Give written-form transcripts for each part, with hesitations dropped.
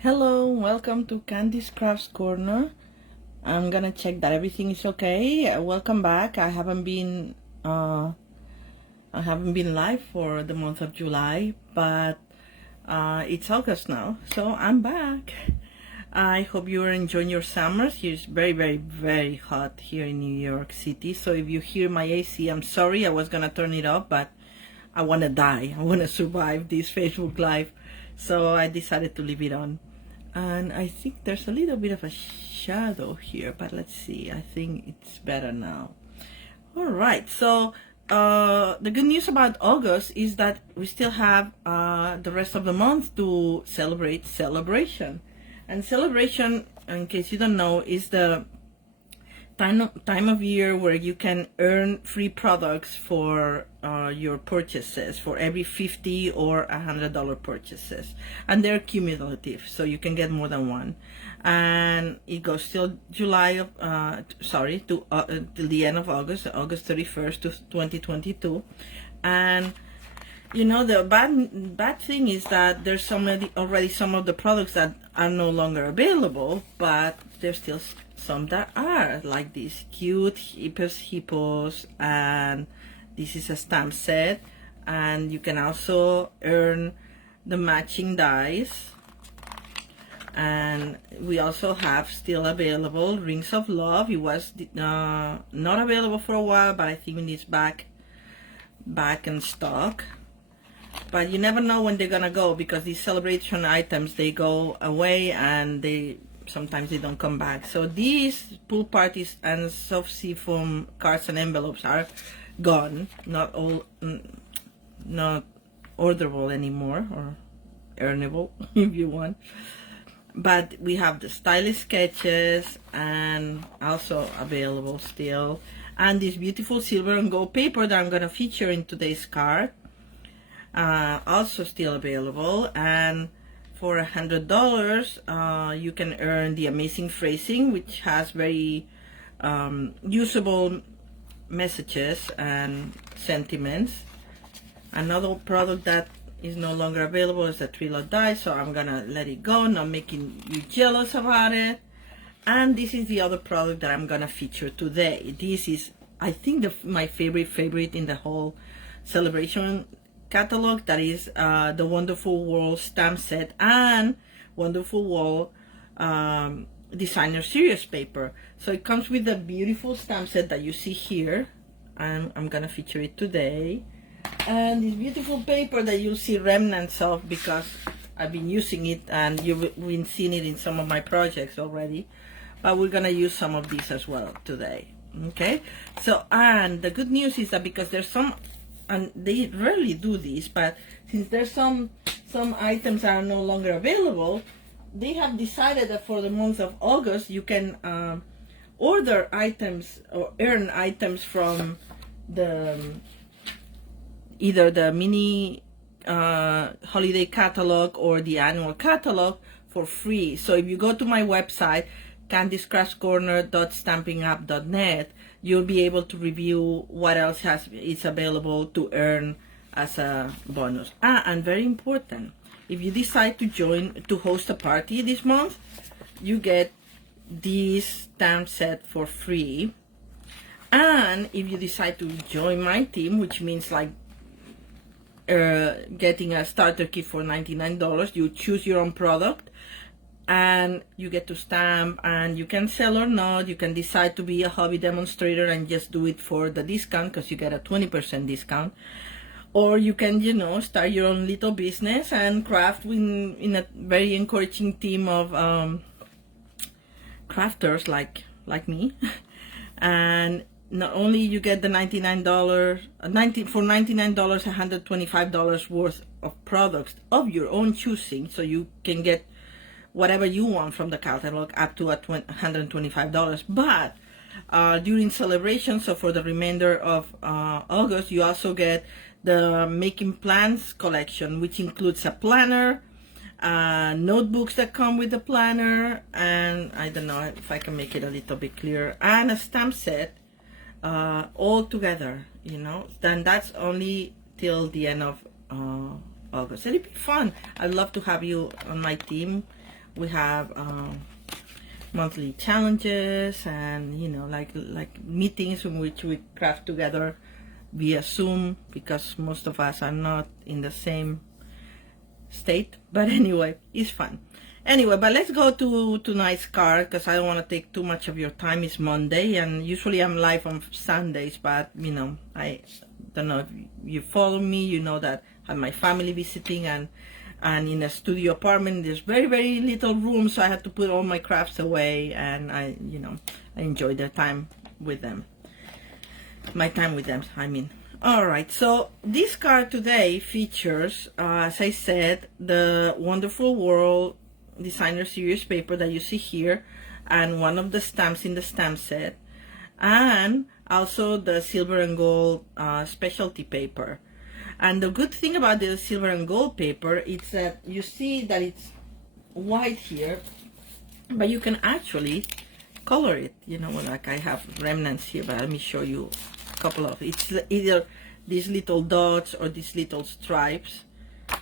Hello, welcome to Candy's Crafts Corner. I'm gonna check that everything is okay. Welcome back. I haven't been live for the month of July, but it's August now, so I'm back. I hope you are enjoying your summers. Here it's very, very, very hot here in New York City. So if you hear my AC, I'm sorry. I was gonna turn it off, but I wanna die. I wanna survive this Facebook Live, so I decided to leave it on. And I think there's a little bit of a shadow here, but let's see. I think it's better now. All right, so the good news about August is that we still have the rest of the month to celebrate Sale-A-Bration. And Sale-A-Bration, in case you don't know, is the time of year where you can earn free products for your purchases for every $50 or $100 purchases, and they're cumulative, so you can get more than one. And it goes till July of till the end of August 31st to 2022. And you know, the bad thing is that there's already some of the products that are no longer available, but there's still some that are, like these cute hippos, and this is a stamp set, and you can also earn the matching dies. And we also have still available Rings of Love. It was not available for a while, but I think it's back in stock. But you never know when they're gonna go, because these celebration items, they go away and sometimes they don't come back. So these pool parties and soft seafoam cards and envelopes are gone, not orderable anymore, or earnable if you want. But we have the stylish sketches and also available still, and this beautiful silver and gold paper that I'm gonna feature in today's card, also still available. And for $100 you can earn the amazing phrasing, which has very usable messages and sentiments. Another product that is no longer available is the 3-lot die, so I'm gonna let it go, not making you jealous about it. And this is the other product that I'm gonna feature today. This is, I think, my favorite in the whole Sale-A-Bration catalog. That is the Wonderful World stamp set and Wonderful World designer series paper. So it comes with a beautiful stamp set that you see here, and I'm gonna feature it today. And this beautiful paper that you'll see remnants of, because I've been using it and you've been seeing it in some of my projects already, but we're gonna use some of these as well today. Okay, so, and the good news is that because there's some, and they rarely do this, but since there's some items that are no longer available, they have decided that for the month of August you can order items or earn items from either the mini holiday catalog or the annual catalog for free. So if you go to my website, candyscraftscorner.stampingup.net, you'll be able to review what else is available to earn as a bonus. And very important, if you decide to host a party this month, you get this stamp set for free. And if you decide to join my team, which means like getting a starter kit for $99, you choose your own product and you get to stamp, and you can sell or not. You can decide to be a hobby demonstrator and just do it for the discount, because you get a 20% discount. Or you can, you know, start your own little business and craft in a very encouraging team of crafters like me. And not only you get the $99, $125 worth of products of your own choosing, so you can get whatever you want from the catalog up to $125. But during Sale-A-Bration, so for the remainder of August, you also get the Making Plans collection, which includes a planner, notebooks that come with the planner, and I don't know if I can make it a little bit clearer, and a stamp set, all together, you know. Then that's only till the end of August. It'll be fun. I'd love to have you on my team we have monthly challenges, and you know, like meetings in which we craft together via Zoom, because most of us are not in the same state. But anyway, it's fun. Anyway, but let's go to tonight's card, because I don't want to take too much of your time. It's Monday, and usually I'm live on Sundays, but you know, I don't know if you follow me, you know that I have my family visiting, and in a studio apartment there's very little room, so I had to put all my crafts away, and I enjoy their time with them, my time with them, I mean. All right, so this card today features, as I said, the Wonderful World Designer Series paper that you see here, and one of the stamps in the stamp set, and also the silver and gold specialty paper. And the good thing about the silver and gold paper is that you see that it's white here, but you can actually color it. You know, like I have remnants here, but let me show you a couple of. It's either these little dots or these little stripes,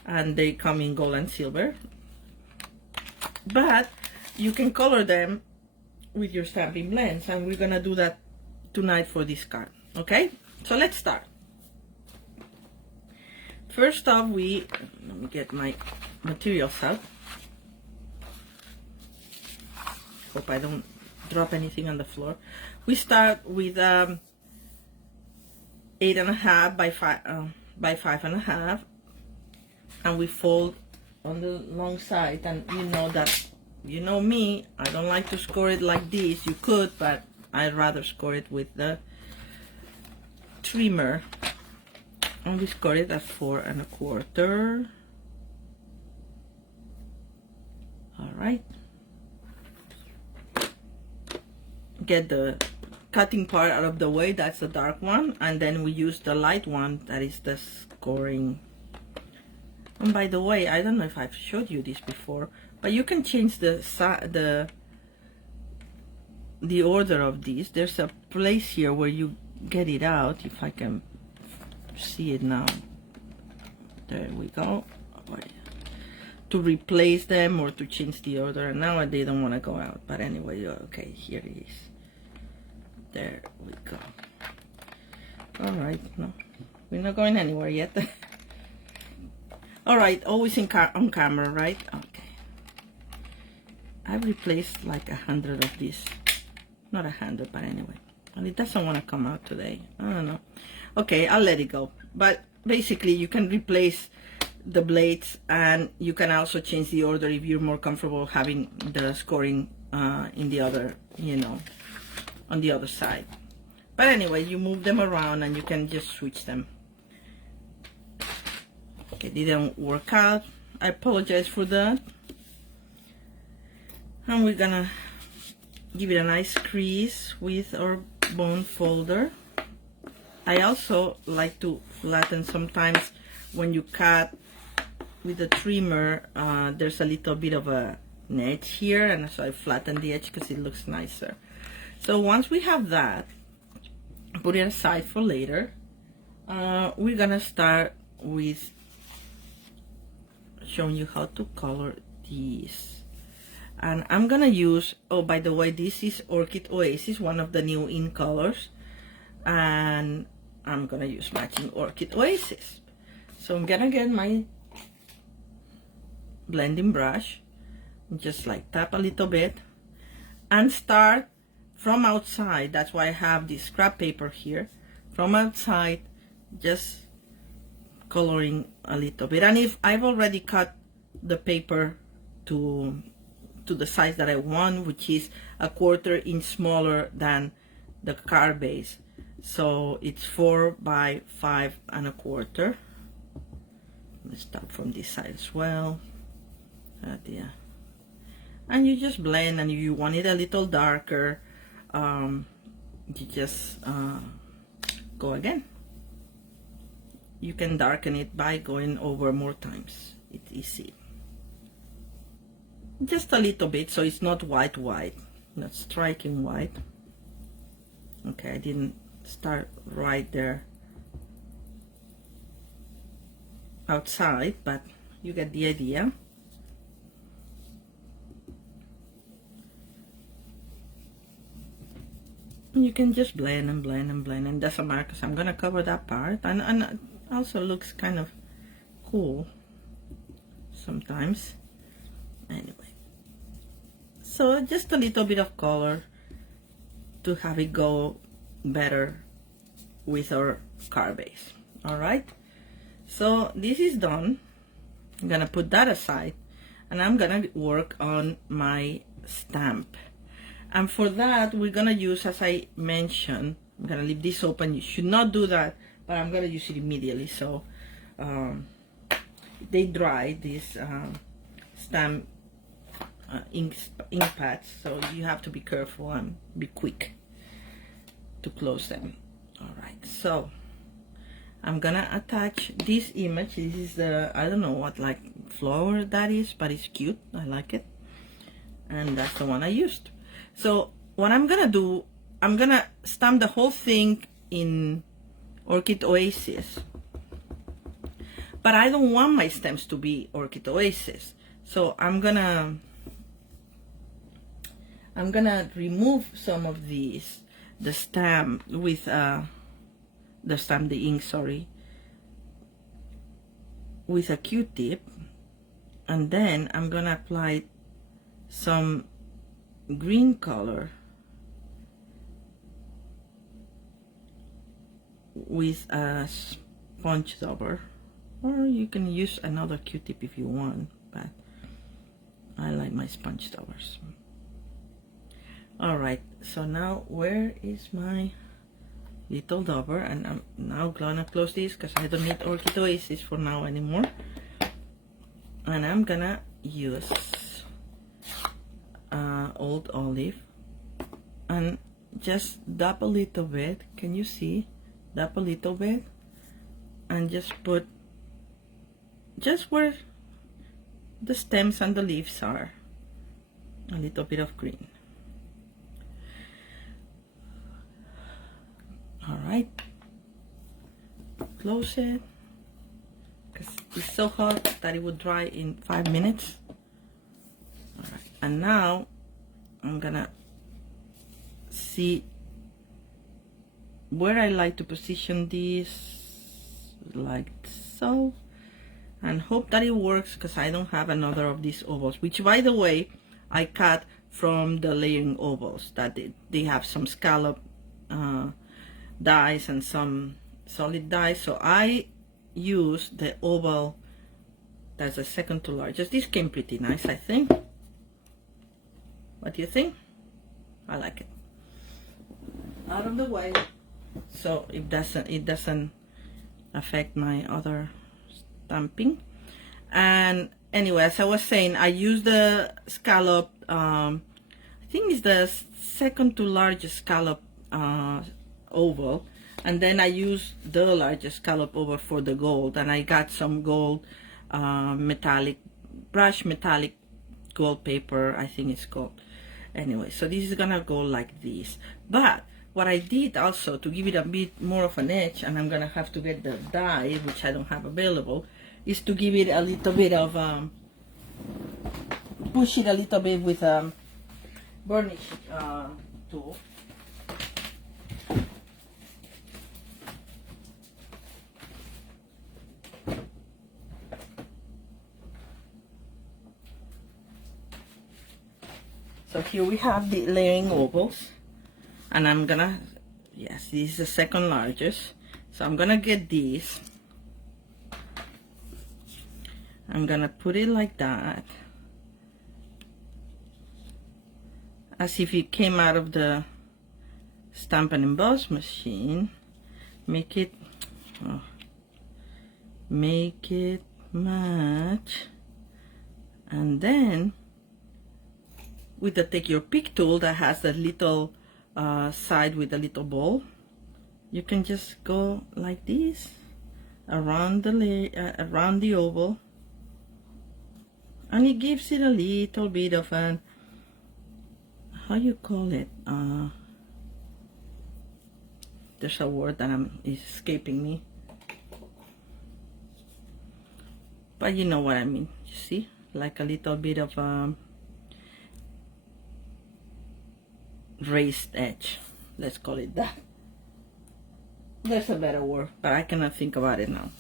and they come in gold and silver. But you can color them with your stamping blends, and we're gonna do that tonight for this card. Okay, so let's start. First off, let me get my materials out. Hope I don't drop anything on the floor. We start with 8.5 by 5.5, and we fold on the long side. And you know that, you know me, I don't like to score it like this. You could, but I'd rather score it with the trimmer. And we score it at 4 1/4. All right. Get the cutting part out of the way, that's the dark one, and then we use the light one, that is the scoring. And by the way, I don't know if I've showed you this before, but you can change the order of these. There's a place here where you get it out, if I can see it now. There we go. To replace them or to change the order, and now they don't want to go out, but anyway, okay, here it is. There we go. All right, no, we're not going anywhere yet. All right, always on camera, right? Okay. I've replaced like 100 of these, not 100, but anyway, and it doesn't want to come out today. I don't know. Okay, I'll let it go. But basically, you can replace the blades, and you can also change the order if you're more comfortable having the scoring in the other, you know, on the other side. But anyway, you move them around and you can just switch them. Okay, didn't work out. I apologize for that. And we're gonna give it a nice crease with our bone folder. I also like to flatten sometimes when you cut with the trimmer. There's a little bit of an edge here, and so I flatten the edge because it looks nicer. So once we have that, put it aside for later. We're gonna start with showing you how to color these. And I'm gonna use, oh, by the way, this is Orchid Oasis, one of the new in colors, and I'm gonna use matching Orchid Oasis. So I'm gonna get my blending brush, just like tap a little bit, and start from outside. That's why I have this scrap paper here. From outside, just coloring a little bit. And if I've already cut the paper to the size that I want, which is 1/4 inch smaller than the card base, so it's 4 by 5 1/4. Let's start from this side as well. Yeah. And you just blend, and if you want it a little darker, you just go again. You can darken it by going over more times. It's easy. Just a little bit, so it's not white, not striking white. Okay, I didn't start right there outside, but you get the idea. You can just blend and blend and blend, and doesn't matter because I'm gonna cover that part, and also looks kind of cool sometimes. Anyway, so just a little bit of color to have it go better with our card base. All right, so this is done. I'm gonna put that aside, and I'm gonna work on my stamp. And for that, we're gonna use, as I mentioned, I'm gonna leave this open. You should not do that, but I'm gonna use it immediately. So they dry, these stamp ink pads, so you have to be careful and be quick to close them. All right, so I'm gonna attach this image. This is the, I don't know what like flower that is, but it's cute. I like it, and that's the one I used. So what I'm gonna do, I'm gonna stamp the whole thing in Orchid Oasis, but I don't want my stamps to be Orchid Oasis. So I'm gonna remove some of these, the stamp with the ink, sorry, with a Q-tip, and then I'm gonna apply some green color with a sponge dauber, or you can use another Q-tip if you want, but I like my sponge daubers. All right, so now where is my little dauber? And I'm now gonna close this because I don't need Orchid Oasis for now anymore, and I'm gonna use old olive and just dab a little bit. Can you see? Dab a little bit, and just put just where the stems and the leaves are, a little bit of green. All right, close it because it's so hot that it would dry in 5 minutes. All right, and now I'm gonna see where I like to position this, like so, and hope that it works because I don't have another of these ovals, which by the way I cut from the layering ovals that they have some scallop dies and some solid dies. So I use the oval that's the second to largest. This came pretty nice, I think. What do you think? I like it. Out of the way, so it doesn't affect my other stamping. And anyway, as I was saying, I use the scallop. I think it's the second to largest scallop oval, and then I use the largest scallop oval for the gold, and I got some gold metallic gold paper, I think it's called. Anyway, so this is gonna go like this. But what I did also to give it a bit more of an edge, and I'm gonna have to get the die, which I don't have available, is to give it a little bit of push it a little bit with a burnish tool. So here we have the layering ovals, and I'm gonna, yes, this is the second largest, so I'm gonna get these. I'm gonna put it like that, as if it came out of the stamp and emboss machine. Make it match, and then with the take your pick tool that has that little side with a little ball, you can just go like this around the oval, and it gives it a little bit of an, how you call it, there's a word that is escaping me, but you know what I mean. You see, like a little bit of raised edge. Let's call it that. There's a better word, but I cannot think about it now.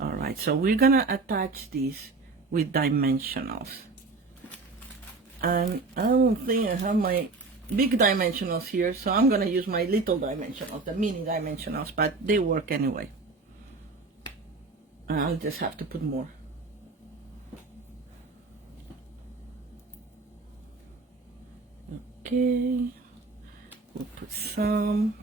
All right, so we're gonna attach this with dimensionals. And I don't think I have my big dimensionals here, so I'm gonna use my little dimensionals, the mini dimensionals, but they work anyway. And I'll just have to put more. Okay, we'll put some.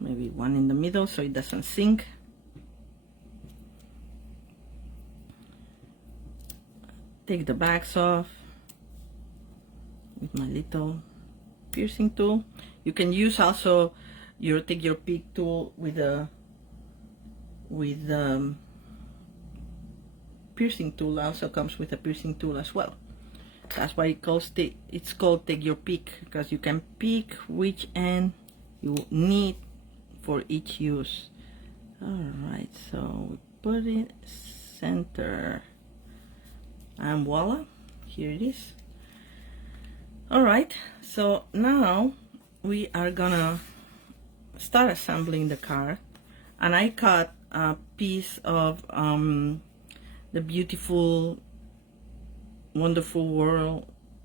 Maybe one in the middle so it doesn't sink. Take the backs off with my little piercing tool. You can use also take your peak tool with the piercing tool. Also comes with a piercing tool as well. That's why it's called take your pick, because you can pick which end you need for each use. All right, so we put it center, and voila, here it is. All right, so now we are gonna start assembling the card, and I cut a piece of the beautiful Wonderful World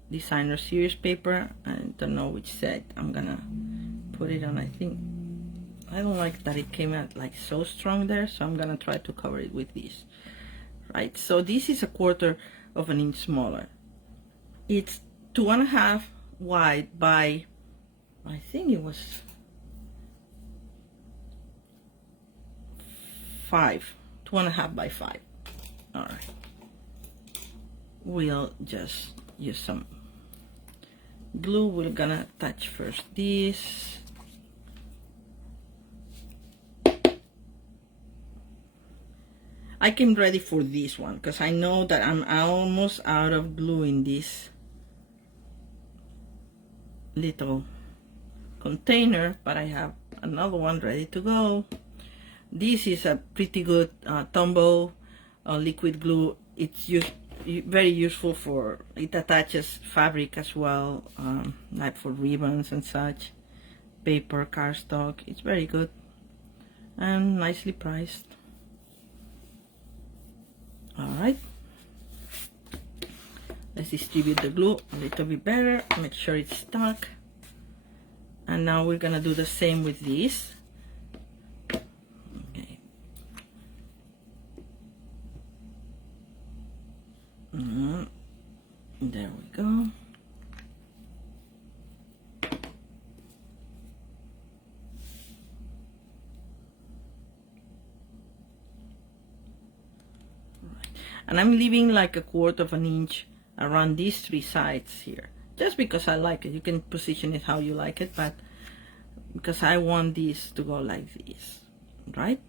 Designer Series paper. I don't know which set I'm gonna put it on. I don't like that it came out like so strong there, so I'm gonna try to cover it with this. Right, so this is 1/4 of an inch smaller. It's 2.5 wide by, I think it was 5, 2.5 by 5. All right, we'll just use some glue. We're gonna attach first this. I came ready for this one because I know that I'm almost out of glue in this little container, but I have another one ready to go. This is a pretty good Tombow liquid glue. It's very useful for, it attaches fabric as well, like for ribbons and such, paper, cardstock. It's very good and nicely priced. All right, let's distribute the glue a little bit better, make sure it's stuck. And now we're gonna do the same with this. Okay. There we go. And I'm leaving like 1/4 of an inch around these 3 sides here, just because I like it. You can position it how you like it, but because I want this to go like this, right?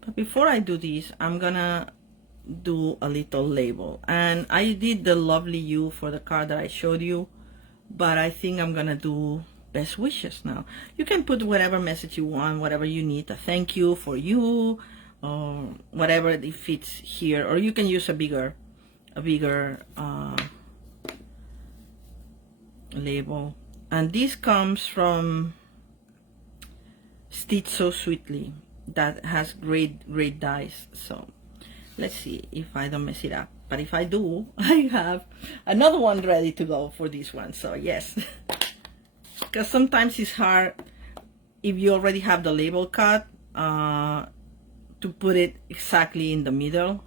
But before I do this, I'm gonna do a little label. And I did the lovely you for the card that I showed you, but I think I'm gonna do best wishes now. You can put whatever message you want, whatever you need, a thank you for you, or whatever it fits here, or you can use a bigger label. And this comes from Stitch So Sweetly, that has great dies. So let's see if I don't mess it up, but if I do, I have another one ready to go for this one. So yes, because sometimes it's hard if you already have the label cut to put it exactly in the middle.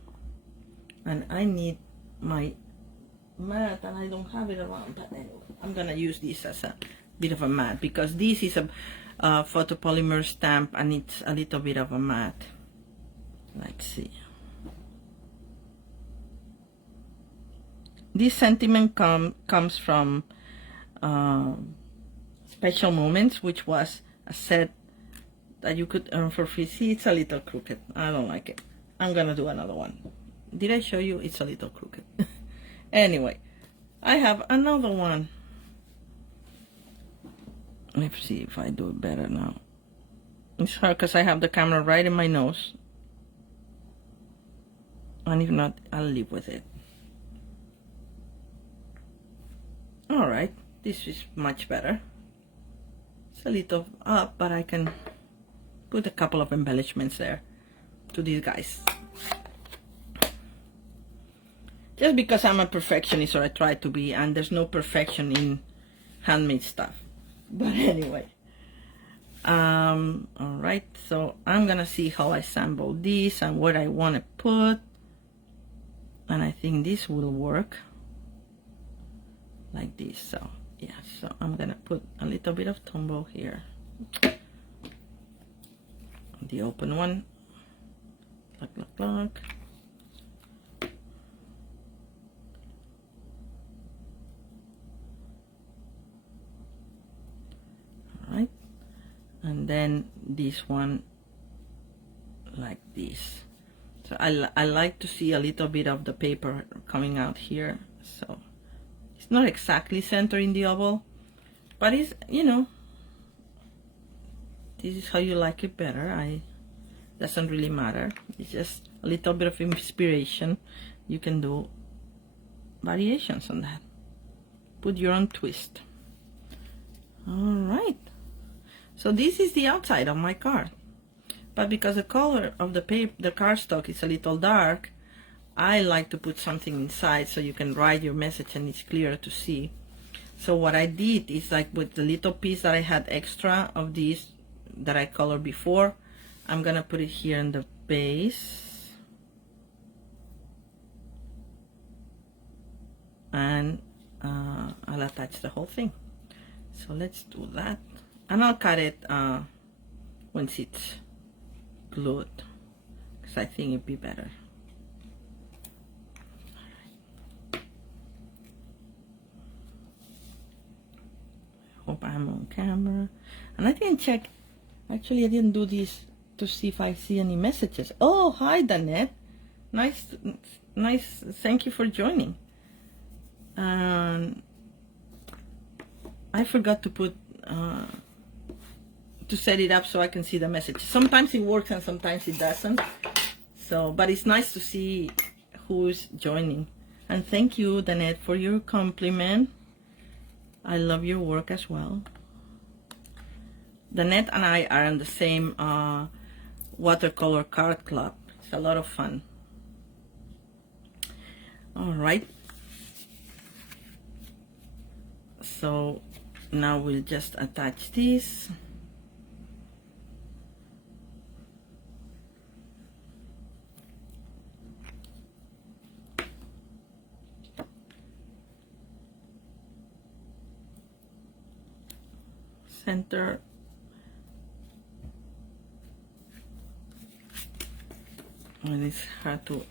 And I need my mat, and I don't have it around, but anyway, I'm gonna use this as a bit of a mat, because this is a photopolymer stamp and it's a little bit of a mat. Let's see. This sentiment comes from Special Moments, which was a set that you could earn for free. See, it's a little crooked. I don't like it. I'm gonna do another one. Did I show you? It's a little crooked. Anyway, I have another one. Let's see if I do it better now. It's hard because I have the camera right in my nose. And if not, I'll live with it. Alright, this is much better. It's a little up, but I can put a couple of embellishments there to these guys. Just because I'm a perfectionist, or I try to be, and there's no perfection in handmade stuff. But anyway. Alright, so I'm gonna see how I assemble this and what I want to put. And I think this will work like this. So yeah, so I'm gonna put a little bit of Tombow here, the open one, look, look, look. All right, and then this one like this. So I like to see a little bit of the paper coming out here. So it's not exactly centered in the oval, but it's, you know, this is how you like it better. Doesn't really matter. It's just a little bit of inspiration. You can do variations on that. Put your own twist. All right. So this is the outside of my card. But because the color of the paper, the cardstock is a little dark, I like to put something inside so you can write your message and it's clearer to see. So what I did is, like, with the little piece that I had extra of this that I colored before, I'm gonna put it here in the base. And I'll attach the whole thing. So let's do that. And I'll cut it once it's glued, because I think it'd be better. Hope I'm on camera. And I didn't check. Actually, I didn't do this to see if I see any messages. Oh, hi, Danette. Nice. Thank you for joining. I forgot to put to set it up so I can see the message. Sometimes it works and sometimes it doesn't. So, but it's nice to see who's joining. And thank you, Danette, for your compliment. I love your work as well. Danette and I are in the same watercolor card club. It's a lot of fun. All right. So now we'll just attach this. Center. And it's hard to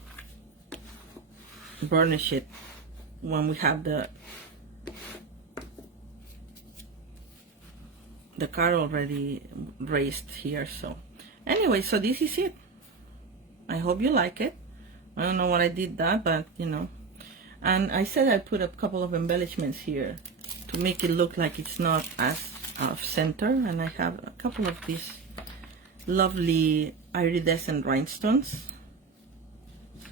burnish it when we have the card already raised here. So anyway, so this is it. I hope you like it. I don't know what I did that, but you know. And I said I put a couple of embellishments here to make it look like it's not as off center. And I have a couple of these lovely iridescent rhinestones.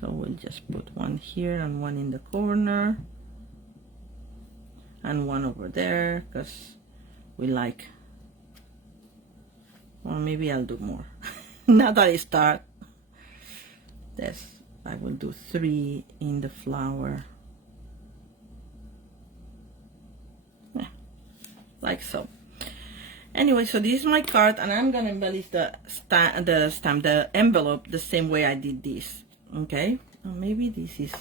So we'll just put one here and one in the corner and one over there, because we like, well, maybe I'll do more. Now that I start this, I will do 3 in the flower. Yeah, like so. Anyway, so this is my card, and I'm gonna embellish the envelope the same way I did this. Okay, maybe this is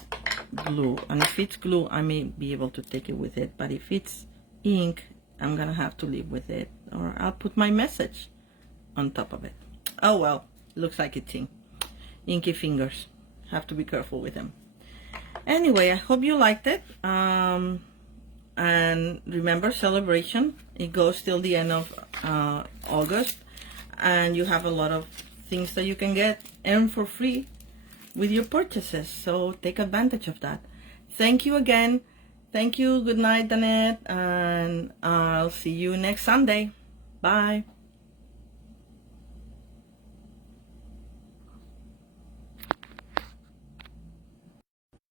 glue, and if it's glue I may be able to take it with it, but if it's ink I'm gonna have to live with it, or I'll put my message on top of it. Oh well, looks like it's ink. Inky fingers, have to be careful with them. Anyway, I hope you liked it. And remember, Sale-A-Bration, it goes till the end of August, and you have a lot of things that you can get and for free with your purchases, so take advantage of that. Thank you again. Thank you. Good night, Danette, and I'll see you next Sunday. Bye.